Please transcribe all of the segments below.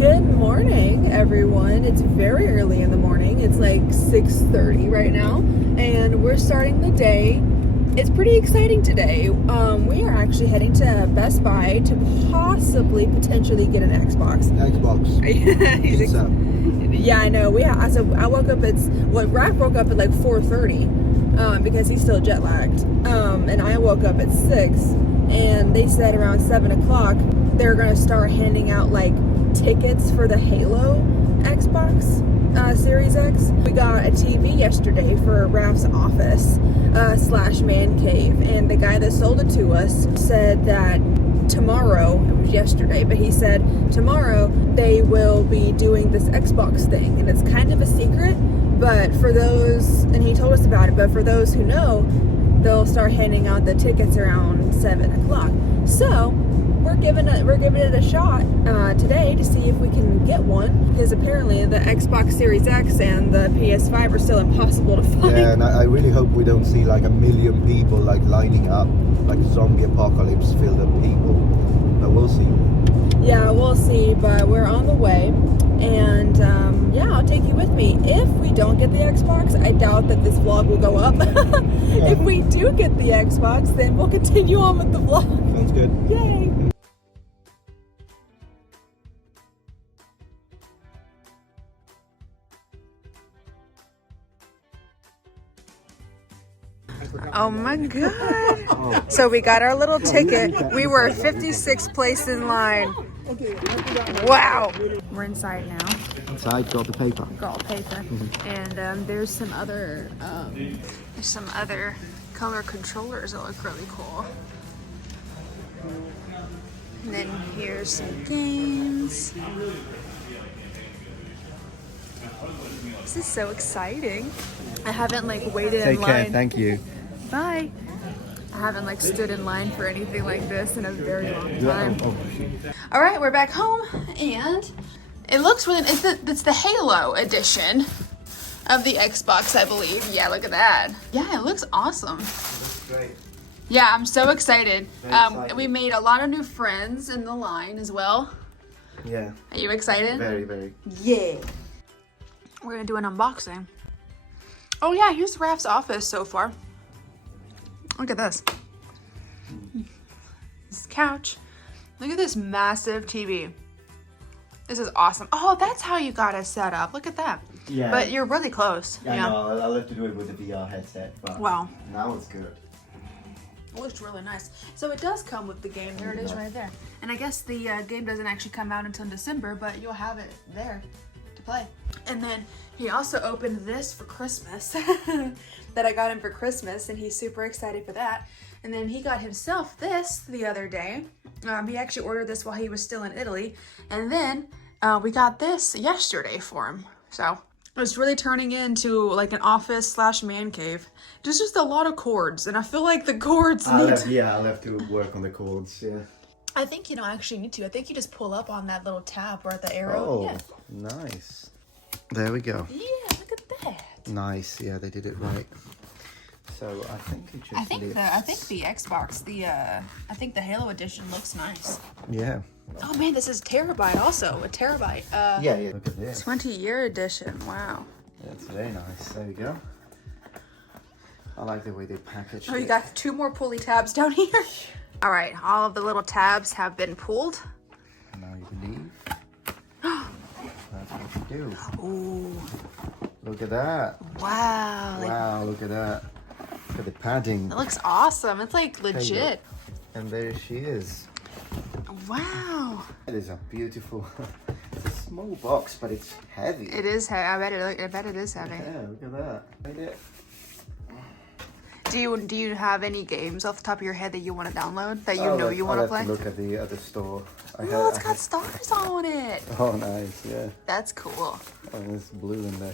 Good morning, everyone. It's very early in the morning. It's like 6:30 right now, and we're starting the day. It's pretty exciting today. We are actually heading to Best Buy to potentially get an Xbox. Yeah, I know. I woke up Raph woke up at like 4:30 because he's still jet lagged. And I woke up at 6, and they said around 7 o'clock they're gonna start handing out like tickets for the Halo Xbox Series X. We got a TV yesterday for Raph's office / man cave, and the guy that sold it to us said that tomorrow, it was yesterday, but he said tomorrow they will be doing this Xbox thing, and it's kind of a secret, but for those, and he told us about it, but for those who know, they'll start handing out the tickets around 7 o'clock. So we're giving it a shot today to see if we can get one, because apparently the Xbox Series X and the PS5 are still impossible to find. Yeah, and I really hope we don't see like a million people like lining up, like zombie apocalypse filled up people. But we'll see. Yeah, we'll see, but we're on the way, and yeah, I'll take you with me. If we don't get the Xbox, I doubt that this vlog will go up. If we do get the Xbox, then we'll continue on with the vlog. Sounds good. Yay! Oh my god. So we got our little ticket. We were 56th place in line. Wow. We're inside now. Inside, got the paper. Got paper. And there's some other color controllers that look really cool. And then here's some games. This is so exciting. I haven't like waited in line. Take care, thank you. Bye. I haven't like stood in line for anything like this in a very long time. All right, we're back home, and it looks really. It's the Halo edition of the Xbox, I believe. Yeah, look at that. Yeah, it looks awesome. That's great. Yeah, I'm so excited. Excited. We made a lot of new friends in the line as well. Yeah. Are you excited? Very, very. Yeah. We're gonna do an unboxing. Oh yeah, here's Raph's office so far. Look at this. This couch. Look at this massive TV. This is awesome. Oh, that's how you got it set up. Look at that. Yeah. But you're really close. Yeah, no, I'll have to do it with the VR headset. But wow. Now it's good. It looks really nice. So it does come with the game. There it is right there. And I guess the game doesn't actually come out until December, but you'll have it there to play. And then he also opened this for Christmas that I got him for Christmas, and he's super excited for that. And then he got himself this the other day. He actually ordered this while he was still in Italy. And then we got this yesterday for him. So it's really turning into like an office / man cave. There's just a lot of cords, and I feel like the cords I'll have to work on the cords, yeah. I think you don't actually need to. I think you just pull up on that little tab or the arrow. Oh, yeah. Nice. There we go. Yeah, look at that. Nice, yeah, they did it right. So I think it just I think the Xbox, I think the Halo edition looks nice. Yeah. Oh man, this is terabyte also. A terabyte. Yeah, look at this. 20-year edition. Wow. That's very nice. There we go. I like the way they packaged it. Oh, you got 2 more pulley tabs down here. All right, all of the little tabs have been pulled. Now you can leave. That's what you do. Ooh. Look at that. Wow. Wow, look at that. Look at the padding. It looks awesome. It's like legit. And there she is. Wow. It is a beautiful, it's a small box, but it's heavy. It is heavy. I bet it is heavy. Yeah, look at that. Right there. Do you have any games off the top of your head that you want to download that you know you want to play? I'll have to look at the other store. Oh, it's got stars on it. Oh, nice, yeah. That's cool. Oh, there's blue in there.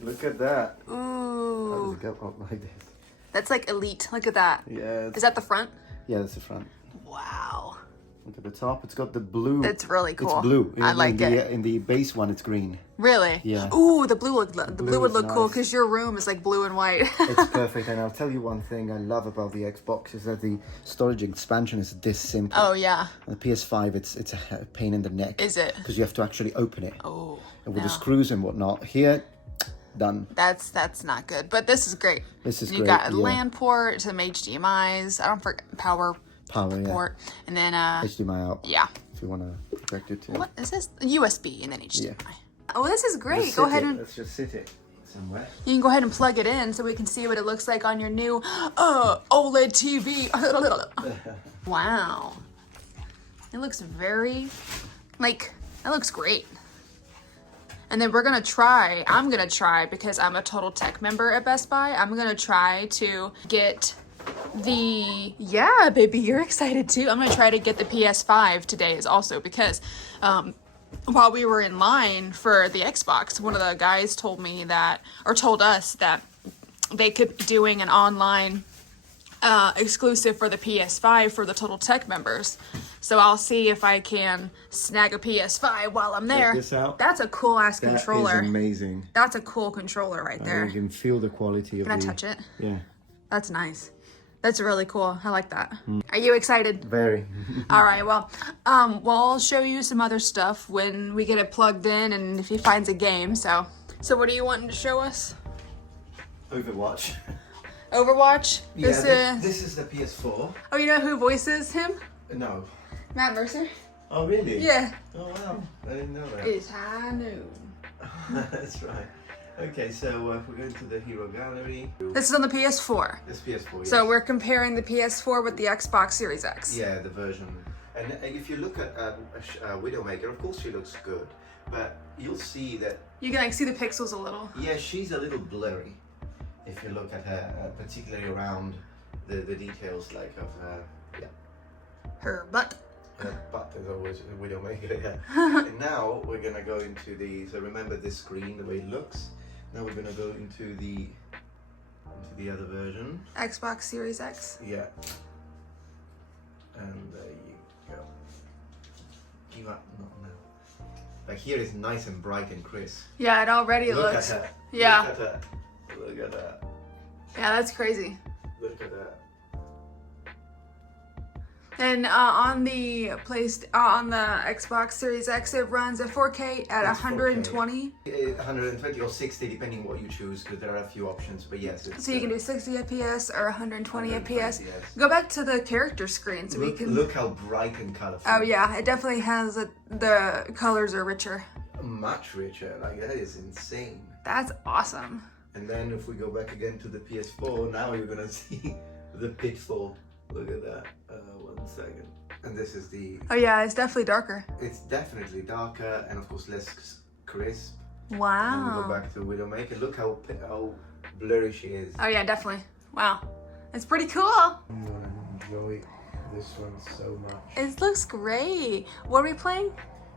Look at that. Ooh. How does it go up like this? That's like elite. Look at that. Yeah. Is that the front? Yeah, that's the front. Wow. Look at the top. It's got the blue. It's really cool. It's blue. I like it. In the base one, it's green. Really? Yeah. Ooh, the blue would look cool nice. because your room is like blue and white. It's perfect. And I'll tell you one thing I love about the Xbox is that the storage expansion is this simple. Oh yeah. On the PS5, it's a pain in the neck. Is it? Because you have to actually open it. Oh. And with the screws and whatnot. Here, done. That's not good. But this is great. This is great. You got a LAN port, some HDMI's. I don't forget power port, and then HDMI out. Yeah. If you want to project it too. What is this? USB and then HDMI. Yeah. Oh, this is great. Just go sit ahead it. and Let's just sit it somewhere. you can go ahead and plug it in so we can see what it looks like on your new OLED TV. Wow. It looks very it looks great. And then I'm gonna try, because I'm a Total Tech member at Best Buy, I'm gonna try to get yeah, baby, you're excited too. I'm gonna try to get the PS5 today also because while we were in line for the Xbox, one of the guys told us that they could be doing an online exclusive for the PS5 for the Total Tech members. So I'll see if I can snag a PS5 while I'm there. Check this out. That's a cool ass controller. That is amazing. That's a cool controller right there. You can feel the quality of it. Can I touch it? Yeah. That's nice. That's really cool. I like that. Are you excited? Very. All right. Well, I'll show you some other stuff when we get it plugged in and if he finds a game. So what are you wanting to show us? Overwatch. Overwatch? Yeah, this is the PS4. Oh, you know who voices him? No. Matt Mercer. Oh, really? Yeah. Oh, wow. I didn't know that. It's high noon. That's right. Okay, so we're going to the Hero Gallery. This is on the PS4. This PS4, yes. So we're comparing the PS4 with the Xbox Series X. Yeah, the version. And if you look at Widowmaker, of course she looks good, but you'll see that... You can see the pixels a little. Yeah, she's a little blurry. If you look at her, particularly around the details like of her butt. Her butt is always a Widowmaker, yeah. And now we're gonna go into so remember this screen, the way it looks. Now we're gonna go into the other version. Xbox Series X. Yeah. And there you go. Give up, not now. Like here is nice and bright and crisp. Yeah, it already Look looks. at her. Yeah. Look at her. Look at that. Yeah, that's crazy. Look at that. And on the Xbox Series X, it runs at 4K at 120. 120 or 60, depending what you choose, because there are a few options. But yes, So you can do 60 FPS or 120 FPS. Yes. Go back to the character screen so we can look how bright and colorful. Oh yeah, it definitely has the colors are richer. Much richer. Like that is insane. That's awesome. And then if we go back again to the PS4, now you're gonna see the pitfall. Look at that. 1 second. And this is the... Oh yeah, it's definitely darker. It's definitely darker and of course less crisp. Wow. And we go back to Widowmaker. Look how blurry she is. Oh yeah, definitely. Wow. It's pretty cool. I'm gonna enjoy this one so much. It looks great. What are we playing?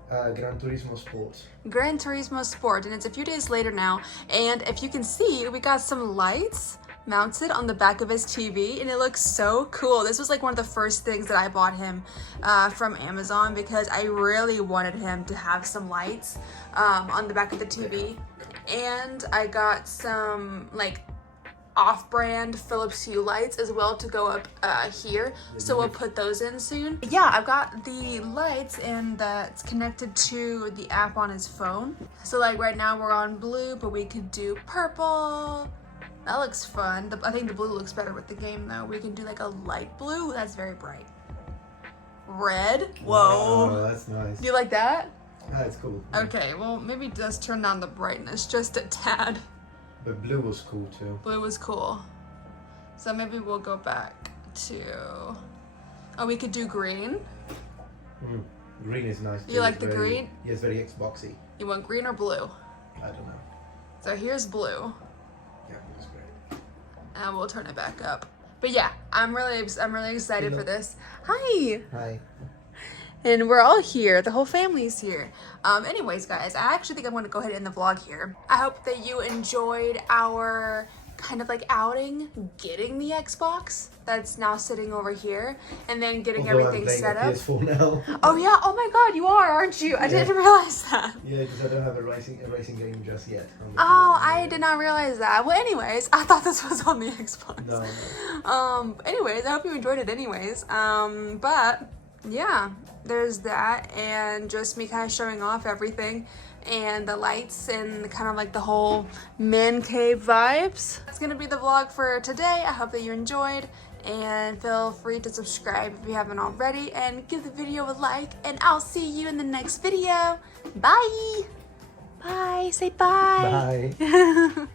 Gran Turismo Sport. Gran Turismo Sport, and it's a few days later now. And if you can see, we got some lights mounted on the back of his TV, and it looks so cool. This was like one of the first things that I bought him from Amazon because I really wanted him to have some lights on the back of the TV. And I got some like off-brand Philips Hue lights as well to go up here, so we'll put those in soon. Yeah, I've got the lights and that's connected to the app on his phone. So like right now we're on blue, but we could do purple. That looks fun. I think the blue looks better with the game though. We can do like a light blue. That's very bright. Red. Whoa. Oh, that's nice. Do you like that? That's cool. Okay, well maybe just turn down the brightness just a tad. But blue was cool too. Blue was cool. So maybe we'll go back to... Oh, we could do green. Green is nice too. You like the green? Yeah, it's very Xboxy. You want green or blue? I don't know. So here's blue. Yeah, that's great. And we'll turn it back up. But yeah, I'm really excited for this. Hi! Hi. And we're all here. The whole family's here. Anyways, guys, I actually think I'm going to go ahead and end the vlog here. I hope that you enjoyed our kind of like outing getting the Xbox that's now sitting over here, and then getting everything set up. PS4 now. Oh yeah, oh my god, you are, aren't you? I didn't realize that. Yeah, because I don't have a racing game just yet. Oh, I did not realize that. Well, anyways, I thought this was on the Xbox. No. Anyways, I hope you enjoyed it anyways. But yeah, there's that, and just me kind of showing off everything and the lights and kind of like the whole man cave vibes. That's gonna be the vlog for today. I hope that you enjoyed, and feel free to subscribe if you haven't already, and give the video a like, and I'll see you in the next video. Bye. Bye. Say bye. Bye.